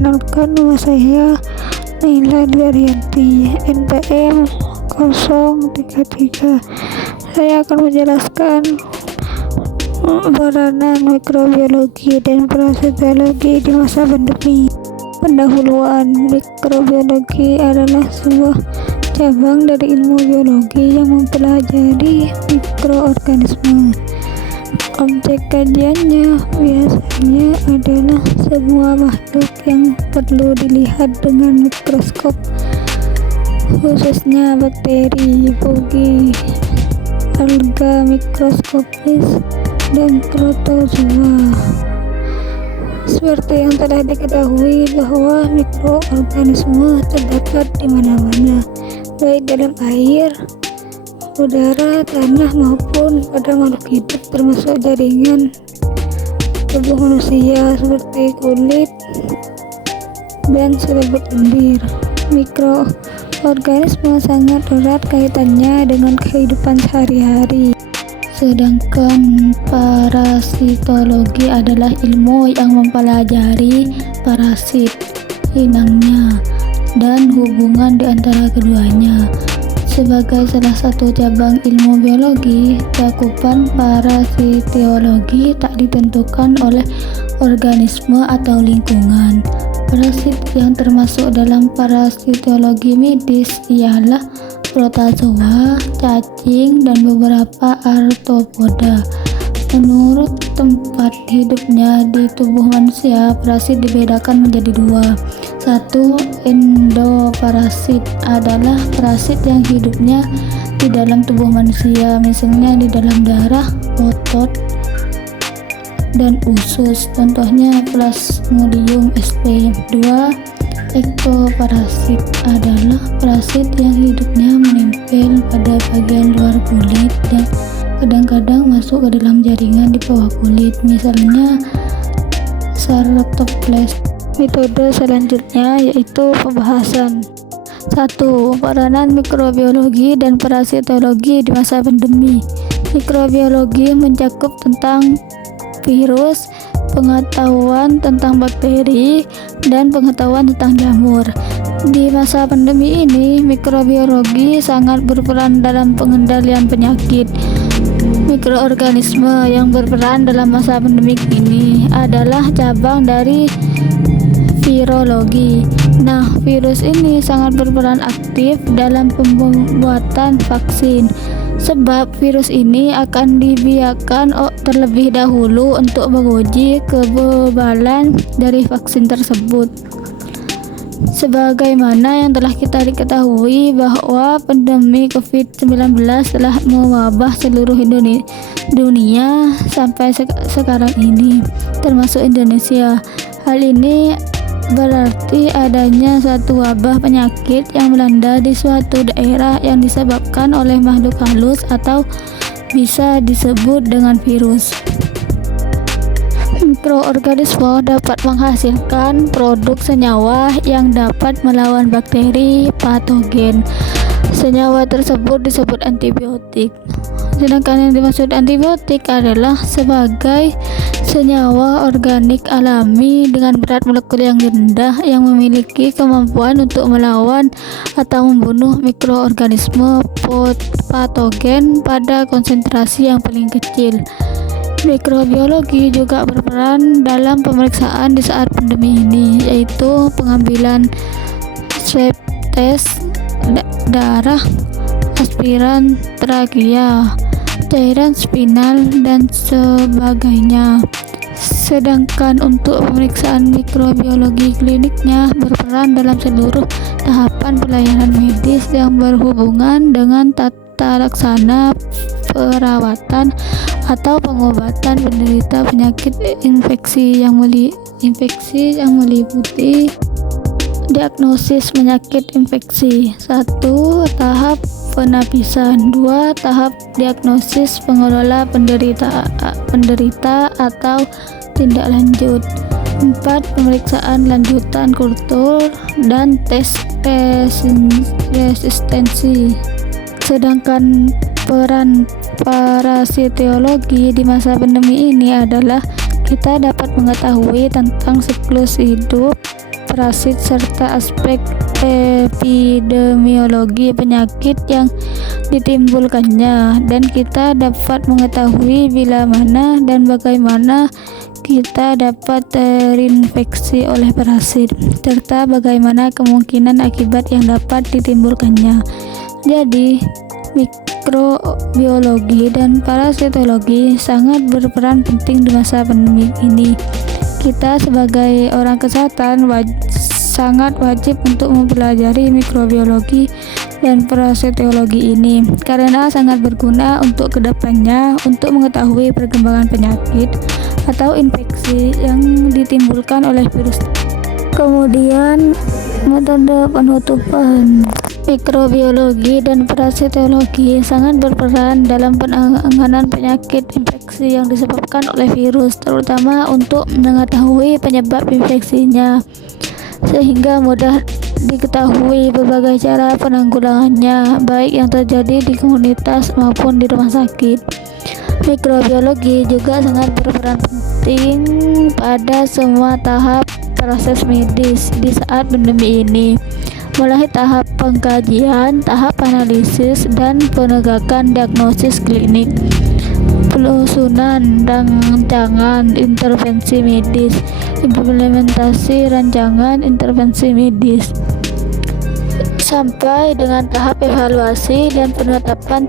Perkenalkan, nama saya Naila Dwi, NPM 033. Saya akan menjelaskan peranan mikrobiologi dan parasitologi di masa pandemi. Pendahuluan, mikrobiologi adalah sebuah cabang dari ilmu biologi yang mempelajari mikroorganisme. Objek kajiannya biasanya adalah semua makhluk yang perlu dilihat dengan mikroskop, khususnya bakteri, fungi, alga mikroskopis, dan protozoa. Seperti yang telah diketahui bahwa mikroorganisme terdapat di mana-mana, baik dalam air, udara, tanah, maupun pada makhluk hidup, termasuk jaringan tubuh manusia seperti kulit dan selaput lendir. Mikroorganisme sangat erat kaitannya dengan kehidupan sehari-hari. Sedangkan parasitologi adalah ilmu yang mempelajari parasit, inangnya, dan hubungan di antara keduanya. Sebagai salah satu cabang ilmu biologi, cakupan parasitologi tak ditentukan oleh organisme atau lingkungan. Parasit yang termasuk dalam parasitologi medis ialah protozoa, cacing, dan beberapa arthropoda. Menurut tempat hidupnya di tubuh manusia, parasit dibedakan menjadi dua. Satu, endoparasit adalah parasit yang hidupnya di dalam tubuh manusia, misalnya di dalam darah, otot, dan usus. Contohnya Plasmodium sp. 2. Ektoparasit adalah parasit yang hidupnya menempel pada bagian luar kulit dan kadang-kadang masuk ke dalam jaringan di bawah kulit, misalnya Sarcoptes. Metode selanjutnya yaitu pembahasan. 1. Peranan mikrobiologi dan parasitologi di masa pandemi. Mikrobiologi mencakup tentang virus, pengetahuan tentang bakteri, dan pengetahuan tentang jamur. Di masa pandemi ini, mikrobiologi sangat berperan dalam pengendalian penyakit. Mikroorganisme yang berperan dalam masa pandemik ini adalah cabang dari virologi. Nah, virus ini sangat berperan aktif dalam pembuatan vaksin. Sebab virus ini akan dibiarkan terlebih dahulu untuk menguji kekebalan dari vaksin tersebut. Sebagaimana yang telah kita diketahui bahwa pandemi COVID-19 telah mewabah seluruh dunia sampai sekarang ini, termasuk Indonesia. Hal ini berarti adanya suatu wabah penyakit yang melanda di suatu daerah yang disebabkan oleh makhluk halus atau bisa disebut dengan virus. Mikroorganisme dapat menghasilkan produk senyawa yang dapat melawan bakteri patogen. Senyawa tersebut disebut antibiotik. Sedangkan yang dimaksud antibiotik adalah sebagai senyawa organik alami dengan berat molekul yang rendah yang memiliki kemampuan untuk melawan atau membunuh mikroorganisme patogen pada konsentrasi yang paling kecil. Mikrobiologi juga berperan dalam pemeriksaan di saat pandemi ini, yaitu pengambilan swab test darah, aspiran trakea, cairan spinal, dan sebagainya. Sedangkan untuk pemeriksaan mikrobiologi kliniknya berperan dalam seluruh tahapan pelayanan medis yang berhubungan dengan tata laksana perawatan atau pengobatan penderita penyakit infeksi yang meliputi diagnosis penyakit infeksi. 1. Tahap penapisan. 2. Tahap diagnosis pengelola penderita atau tindak lanjut. 4. Pemeriksaan lanjutan kultur dan tes resistensi. Sedangkan peran parasitologi di masa pandemi ini adalah kita dapat mengetahui tentang siklus hidup parasit serta aspek epidemiologi penyakit yang ditimbulkannya, dan kita dapat mengetahui bila mana dan bagaimana kita dapat terinfeksi oleh parasit serta bagaimana kemungkinan akibat yang dapat ditimbulkannya. Jadi mikrobiologi dan parasitologi sangat berperan penting di masa pandemi ini. Kita sebagai orang kesehatan sangat wajib untuk mempelajari mikrobiologi dan parasitologi ini karena sangat berguna untuk kedepannya untuk mengetahui perkembangan penyakit atau infeksi yang ditimbulkan oleh virus. Kemudian metode penutupan. Mikrobiologi dan parasitologi sangat berperan dalam penanganan penyakit infeksi yang disebabkan oleh virus, terutama untuk mengetahui penyebab infeksinya, sehingga mudah diketahui berbagai cara penanggulangannya, baik yang terjadi di komunitas maupun di rumah sakit. Mikrobiologi juga sangat berperan penting pada semua tahap proses medis di saat pandemi ini, mulai tahap pengkajian, tahap analisis, dan penegakan diagnosis klinik, penyusunan rancangan intervensi medis, implementasi rancangan intervensi medis, sampai dengan tahap evaluasi dan penetapan